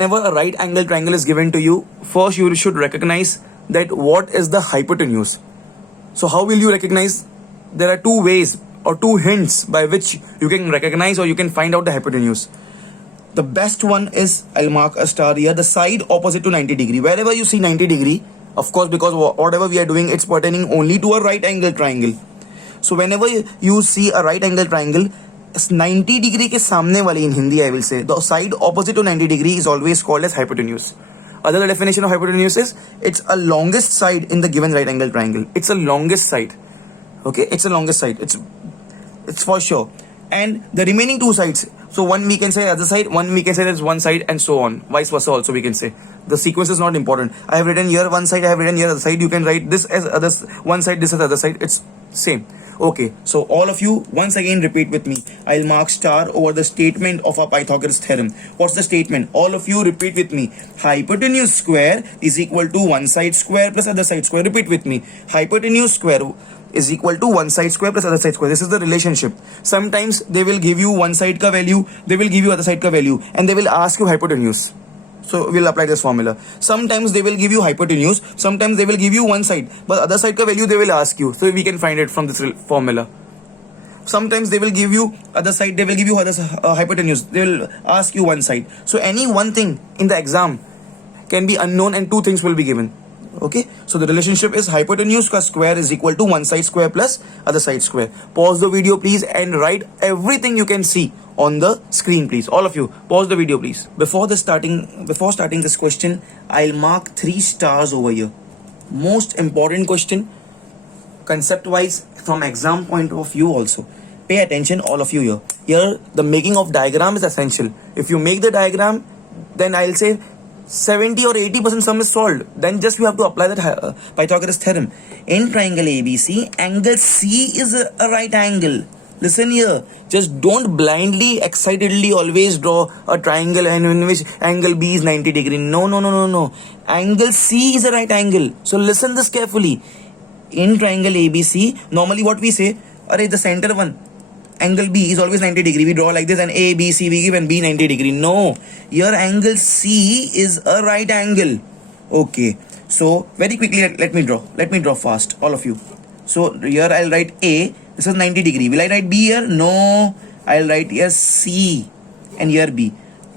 Whenever a right angle triangle is given to you, first you should recognize that what is the hypotenuse. So how will you recognize? There are two ways or two hints by which you can recognize or you can find out the hypotenuse. The best one is, I'll mark a star here, the side opposite to 90 degree. Wherever you see 90 degree, of course, because whatever we are doing, it's pertaining only to a right angle triangle. So whenever you see a right angle triangle, 90 degree के सामने वाले, in Hindi I will say, the side opposite to 90 degree is always called as hypotenuse. Other definition of hypotenuse is, it's a longest side in the given right angle triangle. It's a longest side. Okay, it's a longest side. It's for sure. And the remaining two sides, so one we can say other side, one we can say there's one side, and so on. Vice versa also we can say. The sequence is not important. I have written here one side, I have written here other side. You can write this as other one side, this as other side. It's same. Okay, so all of you once again repeat with me. I'll mark star over the statement of our Pythagoras theorem. What's the statement? All of you repeat with me. Hypotenuse square is equal to one side square plus other side square. Repeat with me. Hypotenuse square is equal to one side square plus other side square. This is the relationship. Sometimes they will give you one side ka value, they will give you other side ka value, and they will ask you hypotenuse. So we'll apply this formula. Sometimes they will give you hypotenuse, sometimes they will give you one side, but other side ka value they will ask you. So we can find it from this formula. Sometimes they will give you other side, they will give you other hypotenuse, they will ask you one side. So any one thing in the exam can be unknown and two things will be given. Okay, so the relationship is hypotenuse ka square is equal to one side square plus other side square. Pause the video please and write everything you can see on the screen, please. All of you, pause the video please. Before starting this question, I'll mark 3 stars over here. Most important question, concept wise, from exam point of view also. Pay attention, all of you here. Here the making of diagram is essential. If you make the diagram, then I'll say 70 or 80% sum is solved. Then just you have to apply that Pythagoras theorem. In triangle ABC, angle C is a right angle. Listen here, just don't blindly, excitedly always draw a triangle and in which angle B is 90 degree. No. Angle C is a right angle. So listen this carefully. In triangle ABC, normally what we say, the center one, angle B is always 90 degree. We draw like this and A, B, C we give and B 90 degree. No, here angle C is a right angle. Okay, so very quickly let me draw. Let me draw fast, all of you. So here I'll write A. This is 90 degree. Will I write B here? No. I'll write here C and here B.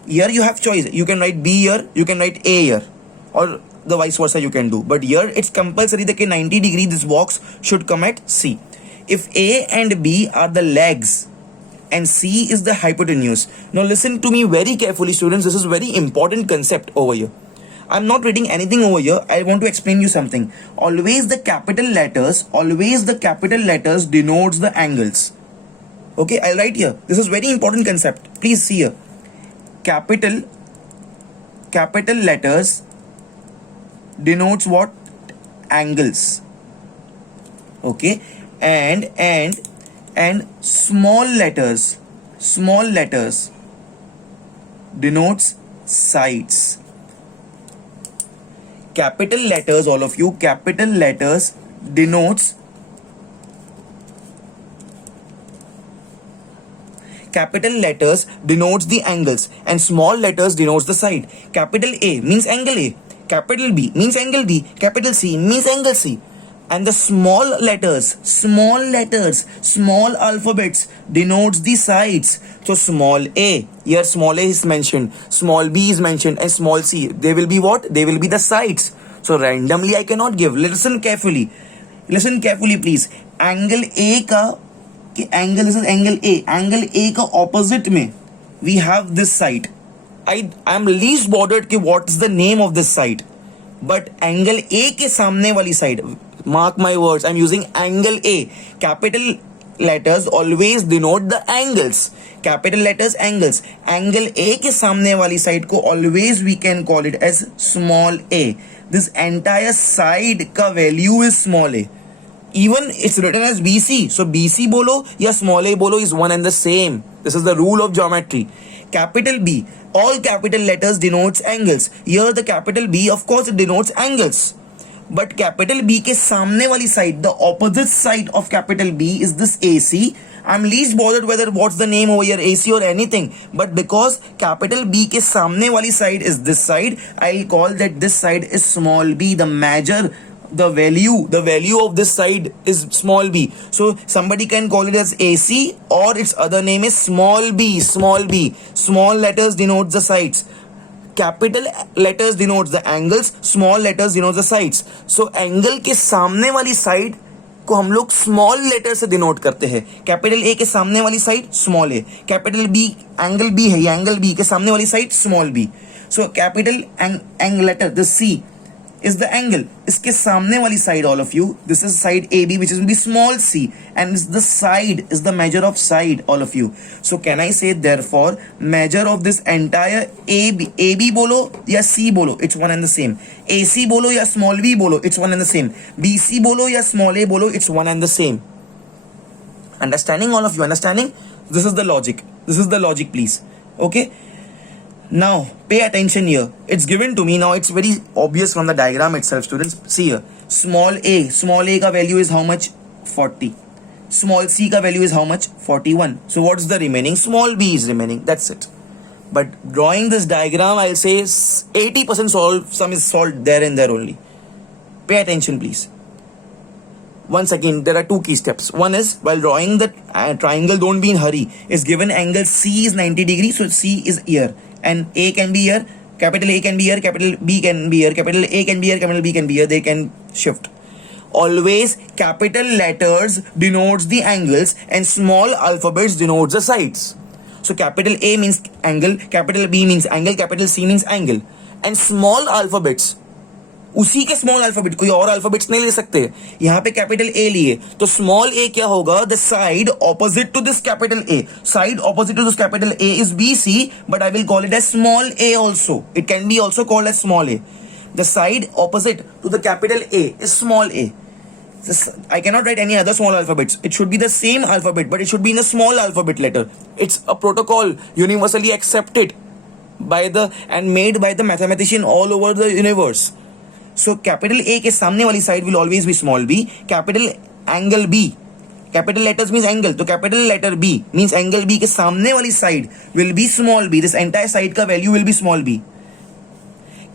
Here you have choice. You can write B here. You can write A here. Or the vice versa you can do. But here it's compulsory that 90 degree this box should come at C. If A and B are the legs and C is the hypotenuse. Now listen to me very carefully, students. This is very important concept over here. I'm not reading anything over here. I want to explain you something. Always the capital letters denotes the angles. Okay, I'll write here. This is very important concept. Please see here. Capital letters denotes what? Angles. Okay, and small letters denotes sides. Capital letters, all of you, capital letters denotes the angles and small letters denotes the side. Capital A means angle A, capital B means angle B, capital C means angle C. And the small letters, small alphabets denotes the sides. So small a, here small a is mentioned, small b is mentioned, and small c. They will be what? They will be the sides. So randomly I cannot give. Listen carefully please. Angle A ka, this is angle A. Angle A ka opposite mein, we have this side. I am least bothered ki what is the name of this side. But angle A ke samne wali side, mark my words, I'm using angle A. Capital letters always denote the angles. Capital letters angles. Angle A ke samne wali side ko always we can call it as small a. This entire side ka value is small a. Even it's written as BC. So BC bolo ya small a bolo is one and the same. This is the rule of geometry. Capital B, all capital letters denotes angles. Here the capital B, of course, it denotes angles. But capital B ke samne wali side, the opposite side of capital B is this AC. I'm least bothered whether what's the name over here, AC or anything, but because capital B के सामने वाली side is this side, I'll call that this side is small b. The value of this side is small b. So somebody can call it as AC, or its other name is small b. Small letters denotes the sides, capital letters denotes the angles, small letters denotes the sides. So angle के सामने वाली side को हम लोग small letter से denote करते हैं. Capital A के सामने वाली side small A, capital B angle B है, ये एंगल बी के सामने वाली side small B. So capital angle letter the C is the angle, इसके सामने वाली side, all of you, this is side AB, which is will be small c, and the side is the measure of side, all of you. So can I say therefore measure of this entire AB बोलो या C बोलो, it's one and the same. AC बोलो या small b बोलो, it's one and the same. BC बोलो या small a बोलो, it's one and the same. Understanding, all of you, understanding? This is the logic, please. Okay. Now pay attention here. It's given to me. Now it's very obvious from the diagram itself, students. See here, small a का value is how much? 40. Small c का value is how much? 41. So what's the remaining? Small b is remaining. That's it. But drawing this diagram, I'll say 80% solved. Sum is solved there and there only. Pay attention, please. Once again, there are two key steps. One is, while drawing the triangle, don't be in hurry. It's given angle C is 90 degrees, so C is here. And A can be here, capital A can be here, capital B can be here, capital A can be here, capital B can be here, they can shift. Always capital letters denotes the angles and small alphabets denotes the sides. So capital A means angle, capital B means angle, capital C means angle. And small alphabets, उसी के small alphabet, कोई और alphabets नहीं ले सकते. यहाँ पे capital A लिए तो स्मॉल ए क्या होगा? The side opposite to this capital A, side opposite to this capital A is B C, but I will call it as small A also. It can be also called as small A. The side opposite to the capital A is small A. I cannot write any other small alphabets. It should be the same alphabet, but it should be in a small alphabet letter. It's a protocol universally accepted by the and made by the mathematician all over the universe. So capital A के सामने वाली side will always be small b. Capital angle B, capital letters means angle, तो capital letter B means angle B के सामने वाली side will be small b. This entire side का value will be small b.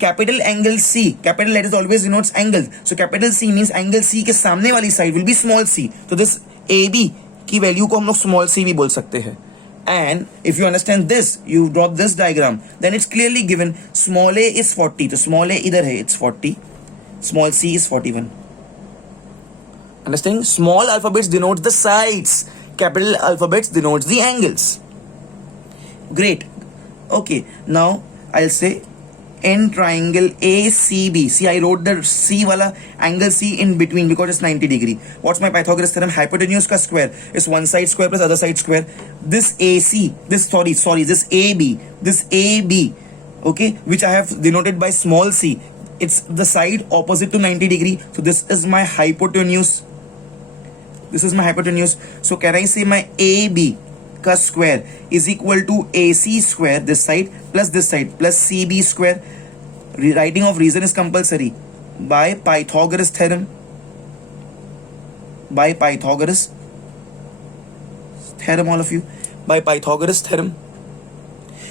Capital angle C, capital letters always denotes angle, so capital C means angle C के सामने वाली side will be small c. तो this AB की value को हम लोग small c भी बोल सकते हैं. And if you understand this, you draw this diagram, then it's clearly given small a is 40. तो small a इधर है, it's 40. Small c is 41. Understanding? Small alphabets denotes the sides. Capital alphabets denotes the angles. Great. Okay. Now I'll say in triangle ACB. See, I wrote the C wala angle C in between because it's 90 degree. What's my Pythagoras theorem? Hypotenuse ka square is one side square plus other side square. This AC, this AB, okay, which I have denoted by small c. It's the side opposite to 90 degree. So this is my hypotenuse. So can I say my AB का square is equal to AC square, this side plus CB square. Rewriting of reason is compulsory by Pythagoras theorem. All of you, by Pythagoras theorem.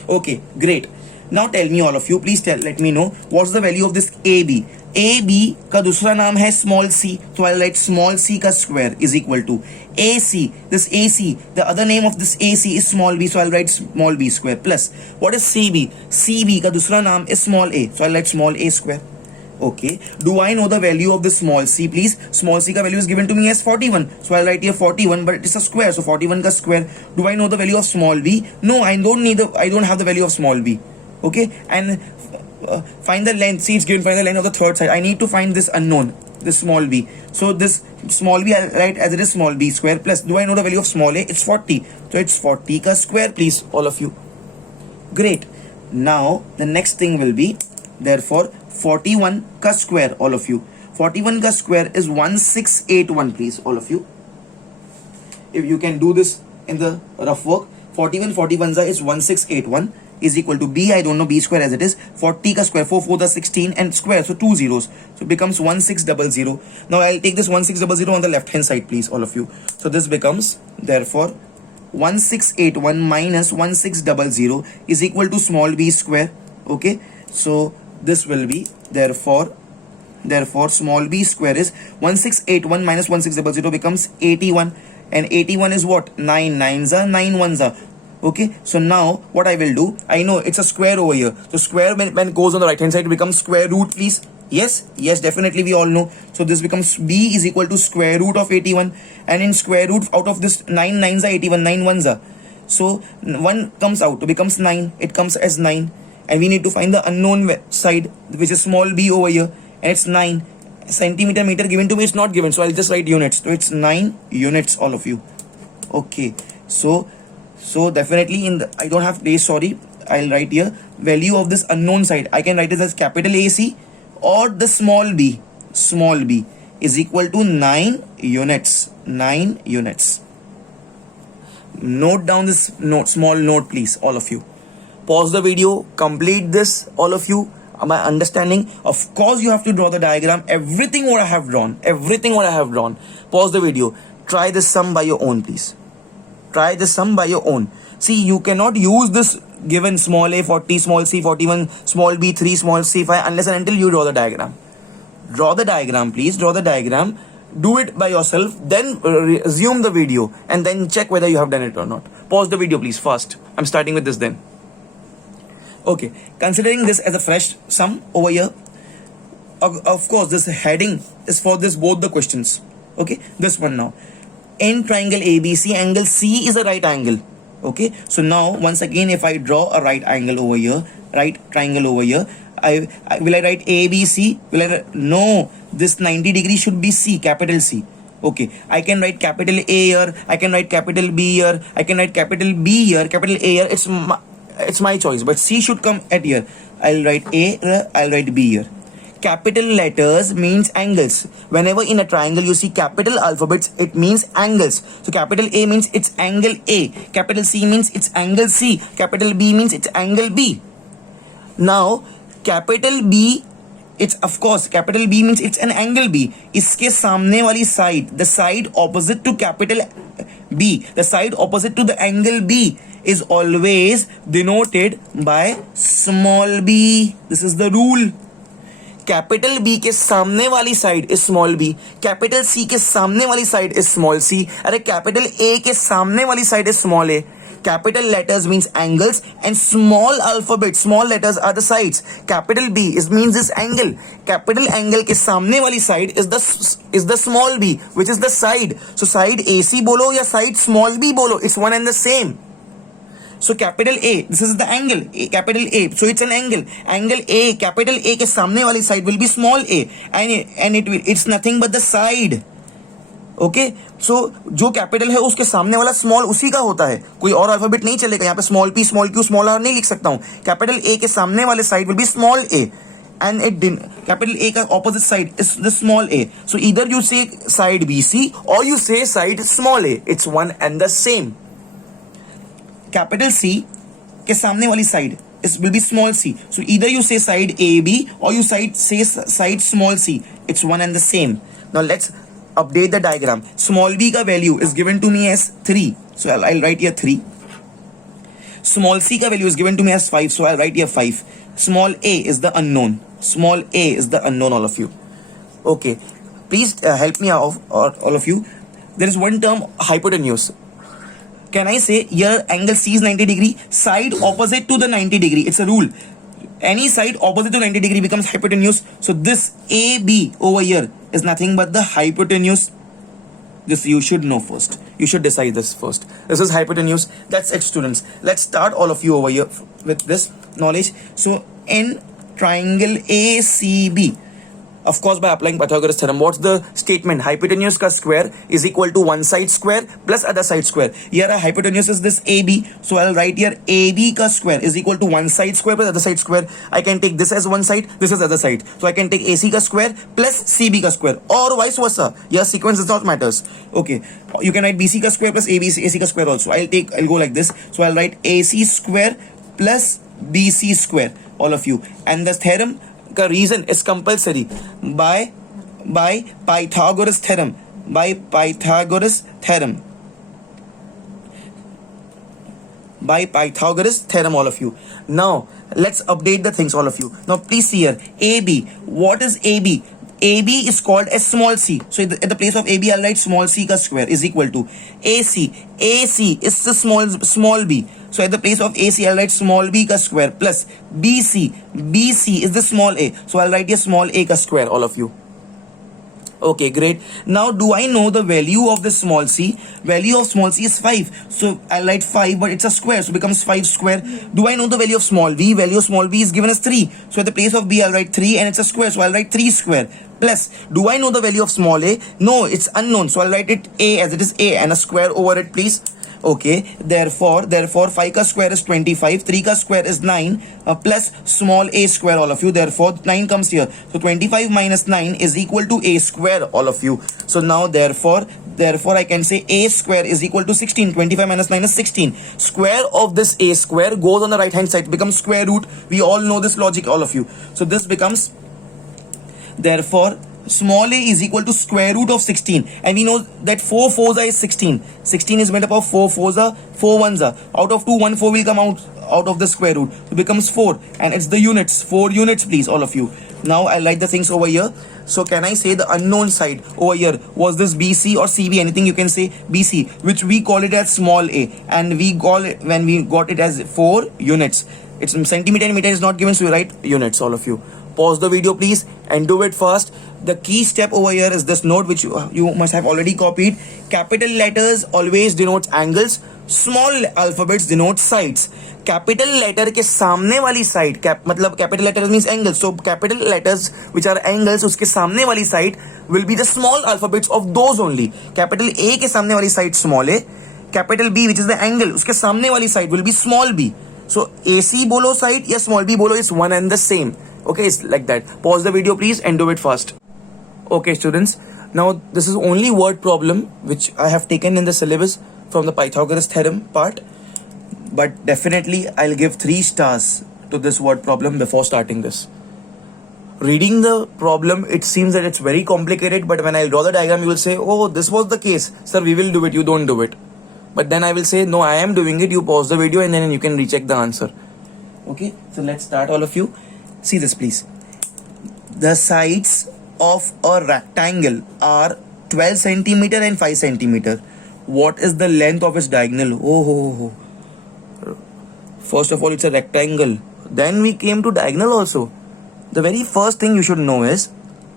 Okay, great. Now tell me, all of you, please let me know what's the value of this AB. AB का दूसरा नाम है small c, so I'll write small c का square is equal to AC. This AC, the other name of this AC is small b, so I'll write small b square plus what is CB? CB का दूसरा नाम is small a, so I'll write small a square. Okay, do I know the value of this small c, please? Small c का value is given to me as 41, so I'll write here 41, but it is a square, so 41 का square. Do I know the value of small b? No, I don't have the value of small b. Okay, and find the length. See, it's given find the length of the third side. I need to find this unknown, this small b. So this small b I'll write as it is small b square plus, do I know the value of small a? It's 40, so it's 40 ka square, please, all of you. Great. Now the next thing will be therefore 41 ka square, all of you. 41 ka square is 1681, please, all of you. If you can do this in the rough work, 41 is 1681 is equal to b, I don't know b square as it is, 40 ka square, 4 4 the 16 and square, so 2 zeros, so it becomes 1600. Now I'll take this 1600 on the left hand side, please, all of you. So this becomes therefore 1681 minus 1600 is equal to small b square. Okay, so this will be therefore small b square is 1681 minus 1600 becomes 81, and 81 is what? 9 nines are 9 ones are. Okay, so now what I will do, I know it's a square over here, so square when it goes on the right hand side it becomes square root, please. Yes, definitely we all know. So this becomes b is equal to square root of 81, and in square root out of this 9 nines are 81, 9 ones are, so 1 comes out, it becomes 9, it comes as 9, and we need to find the unknown side, which is small b over here, and it's 9 centimeter meter given to me, it's not given, so I'll just write units. So it's 9 units, all of you. Okay, so definitely in the, I don't have days, sorry, I'll write here value of this unknown side. I can write it as capital AC or the small b is equal to 9 units. Note down this small note, please, all of you. Pause the video, complete this, all of you. My understanding, of course you have to draw the diagram, everything what I have drawn. Pause the video, try this sum by your own, please. See, you cannot use this given small a 40, small c 41, small b 3, small c 5 unless and until you draw the diagram. Please draw the diagram, do it by yourself, then resume the video and then check whether you have done it or not. Pause the video, please, fast. I'm starting with this then. Okay, considering this as a fresh sum over here, of course this heading is for this both the questions. Okay, this one now. In triangle ABC, angle C is a right angle. Okay, so now once again if I draw a right triangle over here, I will I write ABC? No, this 90 degree should be C, capital C. Okay, I can write capital A here, I can write capital B here, I can write capital B here, capital A here. It's my choice, but C should come at here. I'll write A, I'll write B here. Capital letters means angles. Whenever in a triangle you see capital alphabets, it means angles. So capital A means it's angle A, capital C means it's angle C, capital B means it's angle B. Now capital B, it's of course capital B means it's an angle B. इसके सामने वाली side, the side opposite to capital B, the side opposite to the angle B is always denoted by small b. This is the rule. Capital B के सामने वाली side is small B, capital C के सामने वाली side is small C, अरे capital A के सामने वाली side is small A. Capital letters means angles and small alphabet, small letters are the sides. Capital B means this angle. Capital angle के सामने वाली side is the small b, which is the side. So side AC बोलो या side small b बोलो, it's one and the same. So capital A, this is the angle, capital A, so it's an angle. Angle A, capital A के सामने वाली side will be small a, and it's nothing but the side. Okay, so जो capital है उसके सामने वाला small उसी का होता है, कोई और अल्फाबेट नहीं चलेगा. यहाँ पे small P, small Q, small R नहीं लिख सकता हूँ. कैपिटल ए के सामने वाले side will be small A, and it capital A का opposite side is the small A. So इधर you say side B C और you say side small A, it's one and the same. Capital C के सामने वाली side will be small c, so either you say side AB or you say side small c, it's one and the same. Now let's update the diagram. Small b का value is given to me as 3, so I'll write here 3. Small c का value is given to me as 5, so I'll write here 5. Small a is the unknown. All of you. Okay, please help me out, all of you. There is one term, hypotenuse. Can I say here angle C is 90 degree, side opposite to the 90 degree? It's a rule. Any side opposite to 90 degree becomes hypotenuse. So this AB over here is nothing but the hypotenuse. This you should know first. You should decide this first. This is hypotenuse. That's it, students. Let's start all of you over here with this knowledge. So in triangle ACB, of course by applying Pythagoras theorem, what's the statement? Hypotenuse ka square is equal to one side square plus other side square. Here a hypotenuse is this AB, so I'll write here AB ka square is equal to one side square plus other side square. I can take this as one side, this is other side, so I can take AC ka square plus CB ka square, or vice versa. Your sequence does not matters. Okay, you can write BC ka square plus AC ka square also. I'll go like this, so I'll write AC square plus BC square, all of you. And the theorem का reason is compulsory by Pythagoras theorem. by Pythagoras theorem, all of you. Now let's update the things, all of you. Now please see here, AB. What is AB? AB is called as small c. So at the place of AB, I'll write small c ka square is equal to AC. AC is the small b. So at the place of AC, I'll write small b ka square plus BC. BC is the small a. So I'll write a small a ka square, all of you. Okay, great. Now, do I know the value of the small c? Value of small c is 5. So, I'll write 5, but it's a square, so it becomes 5 square. Do I know the value of small b? Value of small b is given as 3. So, at the place of b, I'll write 3 and it's a square, so I'll write 3 square. Plus, do I know the value of small a? No, it's unknown, so I'll write it a as it is a and a square over it, please. Okay, therefore 5 ka square is 25, 3 ka square is 9, plus small a square, all of you. Therefore 9 comes here, so 25 minus 9 is equal to a square, all of you. So now therefore I can say a square is equal to 16. 25 minus 9 is 16. Square of this a square goes on the right hand side, becomes square root. We all know this logic, all of you. So this becomes, therefore small a is equal to square root of 16, and we know that 4 4s is 16. 16 is made up of 4 4s, 4 1s. Out of 2, 1 4 will come out of the square root. So it becomes 4, and it's the units, 4 units, please, all of you. Now I'll write the things over here. So can I say the unknown side over here was this BC or CB, anything you can say, BC, which we call it as small a, and we call it, when we got it, as 4 units. It's centimeter and meter is not given, so you write units, all of you. Pause the video, please, and do it fast. The key step over here is this note, which you must have already copied. Capital letters always denotes angles. Small alphabets denote sides. Capital letter के सामने वाली side, मतलब capital letters means angles. So capital letters which are angles, उसके सामने वाली side will be the small alphabets of those only. Capital A के सामने वाली side small a. Capital B, which is the angle, उसके सामने वाली side will be small b. So AC बोलो side या small b बोलो, it's one and the same. Okay, it's like that. Pause the video, please, and do it fast. Okay, students. Now, this is only word problem which I have taken in the syllabus from the Pythagoras theorem part. But definitely, I'll give 3 stars to this word problem before starting this. Reading the problem, it seems that it's very complicated. But when I draw the diagram, you will say, oh, this was the case. Sir, we will do it. You don't do it. But then I will say, no, I am doing it. You pause the video and then you can recheck the answer. Okay, so let's start, all of you. See this, please. The sides of a rectangle are 12 centimeter and 5 centimeter. What is the length of its diagonal? Oh. First of all, it's a rectangle. Then we came to diagonal also. The very first thing you should know is,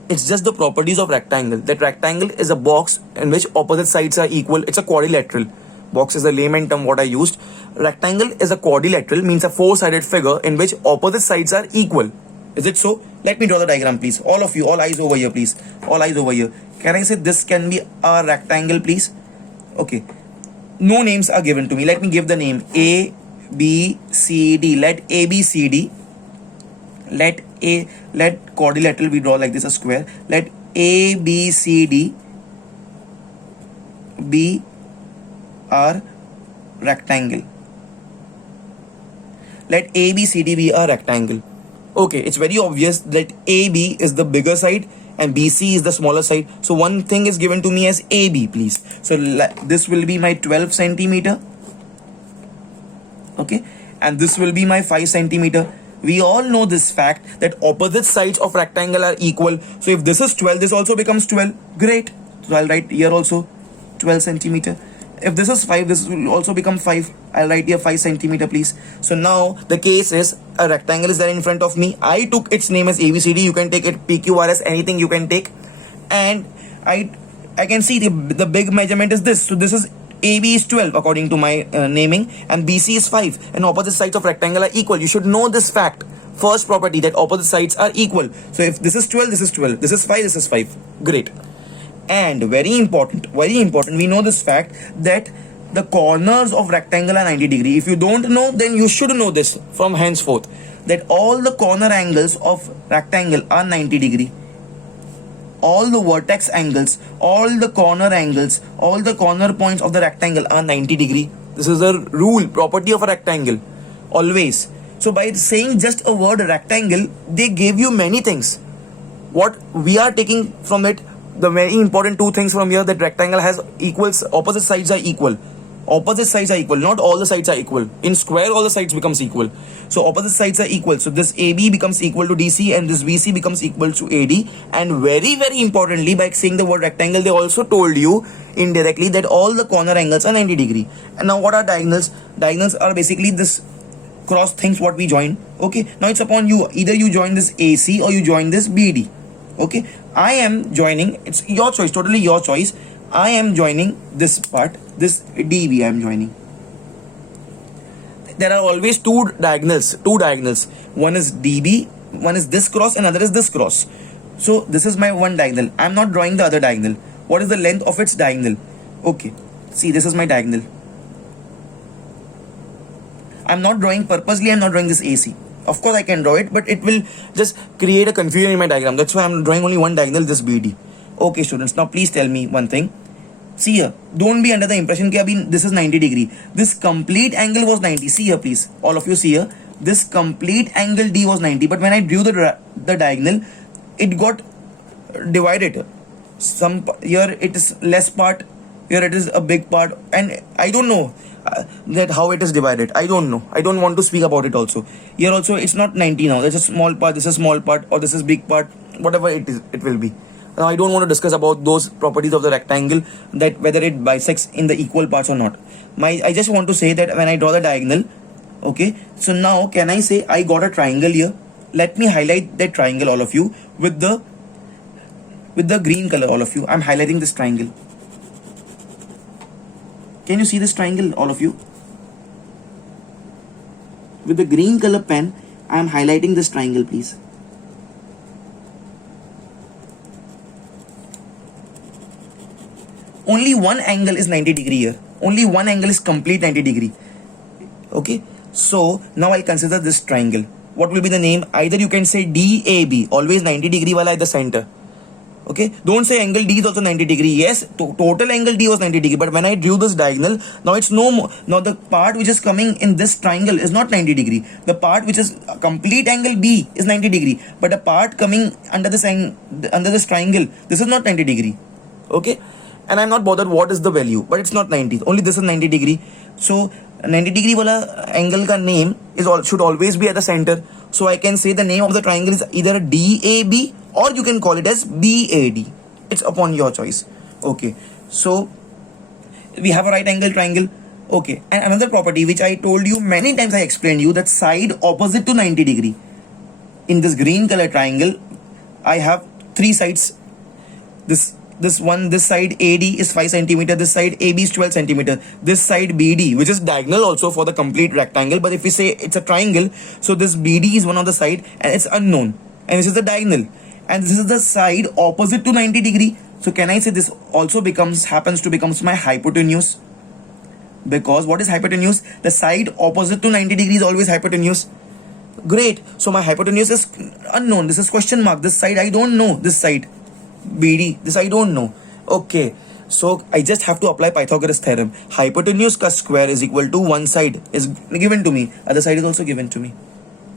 it's just the properties of rectangle. That rectangle is a box in which opposite sides are equal. It's a quadrilateral. Box is the layman term what I used. Rectangle is a quadrilateral, means a 4-sided figure in which opposite sides are equal. Is it so? Let me draw the diagram, please. All of you, all eyes over here, please. All eyes over here. Can I say this can be a rectangle, please? Okay. No names are given to me. Let me give the name A, B, C, D. Let A, B, C, D. Let quadrilateral we draw like this, a square. Let A, B, C, D be our rectangle. Let A, B, C, D be a rectangle. Okay, it's very obvious that AB is the bigger side and BC is the smaller side. So one thing is given to me as AB, please. So this will be my 12 centimeter. Okay, and this will be my 5 centimeter. We all know this fact that opposite sides of rectangle are equal. So if this is 12, this also becomes 12. Great. So I'll write here also 12 centimeter. If this is 5, this will also become 5. I'll write here 5 centimeter, please. So now the case is a rectangle is there in front of me. I took its name as ABCD. You can take it PQRS, anything you can take. And I can see the big measurement is this. So this is AB is 12 according to my naming, and BC is 5. And opposite sides of rectangle are equal. You should know this fact. First property, that opposite sides are equal. So if this is 12, this is 12. This is 5, this is 5. Great. And very important, we know this fact that the corners of rectangle are 90 degree. If you don't know, then you should know this from henceforth, that all the corner angles of rectangle are 90 degree. All the vertex angles, all the corner angles, all the corner points of the rectangle are 90 degree. This is a rule, property of a rectangle, always. So by saying just a word rectangle, they gave you many things. What we are taking from it, the very important 2 things from here, that rectangle has equals, opposite sides are equal. Opposite sides are equal. Not all the sides are equal. In square, all the sides becomes equal. So opposite sides are equal. So this AB becomes equal to DC and this BC becomes equal to AD. And very, very importantly, by saying the word rectangle, they also told you indirectly that all the corner angles are 90 degree. And now what are diagonals? Diagonals are basically this cross things what we join. Okay, now it's upon you. Either you join this AC or you join this BD. Okay, I am joining, it's your choice, totally your choice. I am joining this part, this DB I am joining. There are always two diagonals. One is DB, one is this cross, and another is this cross. So this is my one diagonal. I am not drawing the other diagonal. What is the length of its diagonal? Okay, see, this is my diagonal. I am not drawing purposely, I am not drawing this AC. Of course I can draw it, but it will just create a confusion in my diagram. That's why I am drawing only one diagonal, this BD. Okay students, now please tell me one thing. See here, don't be under the impression that this is 90 degree. This complete angle was 90. See here please, all of you see here. This complete angle D was 90, but when I drew the diagonal, it got divided. Some here it is less part, here it is a big part, and I don't know that how it is divided. I don't know. I don't want to speak about it also. Here also it's not 90 now. There's a small part, this is small part, or this is big part, whatever it is, it will be. Now I don't want to discuss about those properties of the rectangle, that whether it bisects in the equal parts or not. I just want to say that when I draw the diagonal, okay, so now can I say I got a triangle here? Let me highlight that triangle, all of you, with the green color, all of you. I'm highlighting this triangle. Can you see this triangle, all of you? With the green color pen, I am highlighting this triangle, please. Only one angle is 90 degree here. Only one angle is complete 90 degree. Okay. So now I'll consider this triangle. What will be the name? Either you can say DAB, always 90 degree wala at the center. Okay, don't say angle D is also 90 degree. Yes, total angle D was 90 degree, but when I drew this diagonal, now it's no more. Now the part which is coming in this triangle is not 90 degree. The part which is complete angle B is 90 degree, but the part coming under this triangle, this is not 90 degree. Okay, and I'm not bothered what is the value, but it's not 90. Only this is 90 degree. So 90 degree wala angle ka name should always be at the center. So I can say the name of the triangle is either DAB or you can call it as BAD. It's upon your choice. Okay, so we have a right angle triangle. Okay, and another property which I told you many times, I explained you that side opposite to 90 degree. In this green color triangle, I have three sides. This side AD is 5 centimeter, this side AB is 12 centimeter, this side BD, which is diagonal also for the complete rectangle, but if we say it's a triangle, so this BD is one of the side and it's unknown, and this is the diagonal, and this is the side opposite to 90 degree. So can I say this also happens to become my hypotenuse? Because what is hypotenuse? The side opposite to 90 degree is always hypotenuse. Great. So my hypotenuse is unknown. This is question mark. This side I don't know. This side BD, this I don't know. Okay, so I just have to apply Pythagoras theorem. Hypotenuse ka square is equal to one side is given to me, other side is also given to me.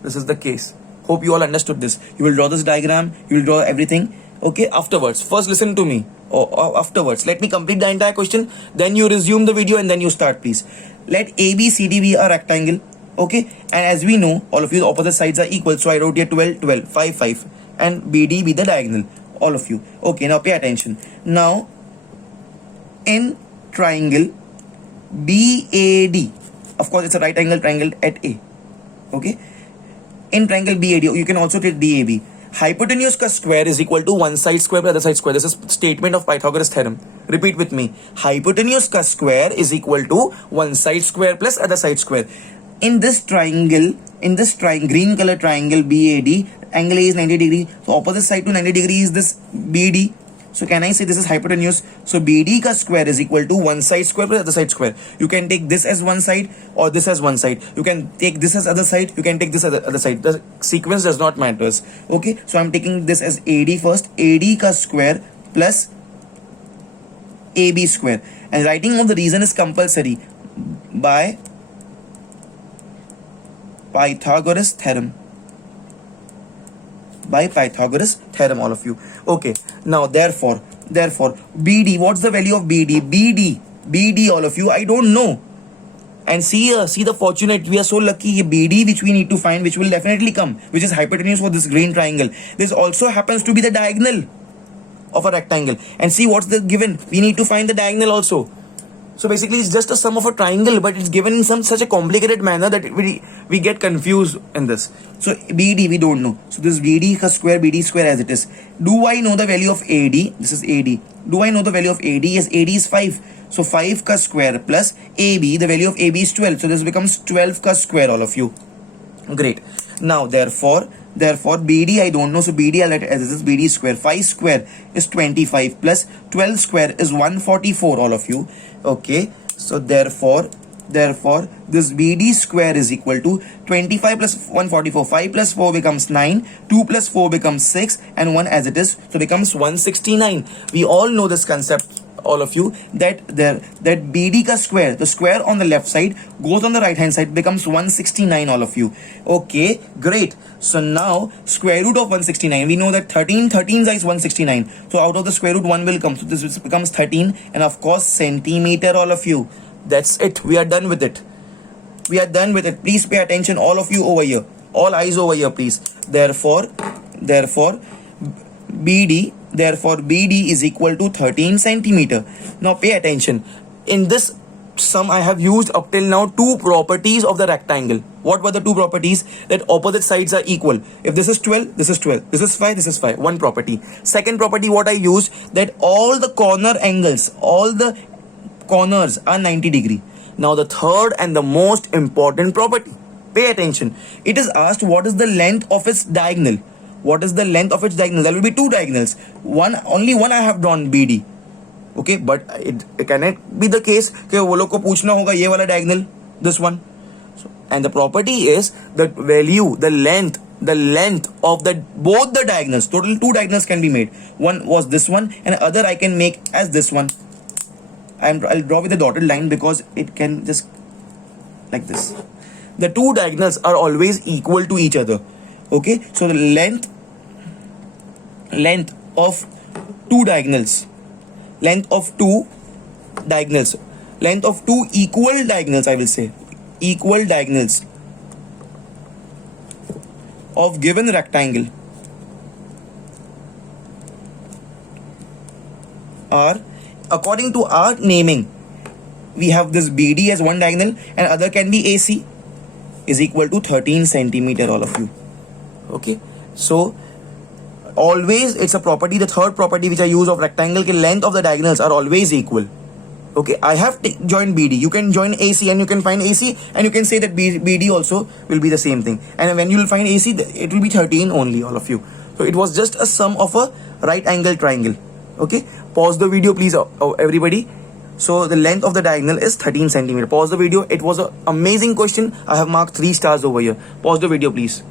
This is the case. Hope you all understood this. You will draw this diagram, you will draw everything. Okay, afterwards, first listen to me. Afterwards, let me complete the entire question, then you resume the video and then you start, please. Let ABCD be a rectangle. Okay, and as we know, all of you, the opposite sides are equal, so I wrote here 12, 12, 5, 5, and BD be the diagonal. All of you. Okay, now pay attention. Now in triangle BAD, of course it's a right angle triangle at A. Okay, in triangle BAD, you can also take DAB. Hypotenuse ka square is equal to one side square plus other side square. This is statement of Pythagoras theorem. Repeat with me. Hypotenuse ka square is equal to one side square plus other side square. In this triangle, green color triangle BAD, angle A is 90 degree. So opposite side to 90 degree is this BD. So can I say this is hypotenuse? So BD ka square is equal to one side square plus other side square. You can take this as one side or this as one side. You can take this as other side. You can take this as other side. The sequence does not matter. Okay. So I'm taking this as AD first. AD ka square plus AB square. And writing of the reason is compulsory by Pythagoras theorem. By Pythagoras theorem, all of you. Okay, now therefore BD, what's the value of BD? BD BD, all of you, I don't know. And see the fortunate, we are so lucky, BD which we need to find, which will definitely come, which is hypotenuse for this green triangle. This also happens to be the diagonal of a rectangle. And see what's the given, we need to find the diagonal also. So basically it's just a sum of a triangle, but it's given in such a complicated manner that we get confused in this. So BD we don't know, so this BD square as it is. Do I know the value of AD? This is AD. Do I know the value of AD? Yes, AD is 5. So 5 ka square plus AB, the value of AB is 12. So this becomes 12 ka square, all of you. Great. Now therefore BD I don't know, so BD I'll let it as this is BD square. 5 square is 25 plus 12 square is 144, all of you. Okay, so therefore this BD square is equal to 25 plus 144. 5 plus 4 becomes 9, 2 plus 4 becomes 6, and 1 as it is, so becomes 169. We all know this concept, all of you, that BD ka square, the square on the left side goes on the right hand side, becomes 169, all of you. Okay, great. So now square root of 169, we know that 13 is 169, so out of the square root 1 will come, so this becomes 13, and of course centimeter, all of you. That's it, we are done with it. Please pay attention, all of you over here, all eyes over here, please. Therefore BD is equal to 13 centimeter. Now pay attention, in this sum I have used up till now two properties of the rectangle. What were the two properties? That opposite sides are equal. If this is 12, this is 12, this is 5, this is 5. One property. Second property what I used, that all the corner angles, all the corners are 90 degree. Now the third and the most important property, pay attention. It is asked what is the length of its diagonal. What is the length of its diagonal? There will be two diagonals. Only one I have drawn, BD. Okay, but it cannot be the case कि वो लोग को पूछना होगा ये वाला diagonal, this one. So, and the property is the value, the length of both the diagonals. Total two diagonals can be made. One was this one, and other I can make as this one. I'll draw with a dotted line because it can just like this. The two diagonals are always equal to each other. Okay, so the length of two diagonals, length of two equal diagonals, I will say, equal diagonals of given rectangle are, according to our naming, we have this BD as one diagonal and other can be AC, is equal to 13 centimeter, all of you. Okay, so always it's a property, the third property which I use of rectangle, ki length of the diagonals are always equal. Okay, I have joined BD, you can join AC and you can find AC and you can say that BD also will be the same thing, and when you will find AC it will be 13 only, all of you. So it was just a sum of a right angle triangle. Okay, pause the video please, everybody. So the length of the diagonal is 13 centimeter. Pause the video. It was an amazing question. I have marked 3 stars over here. Pause the video please.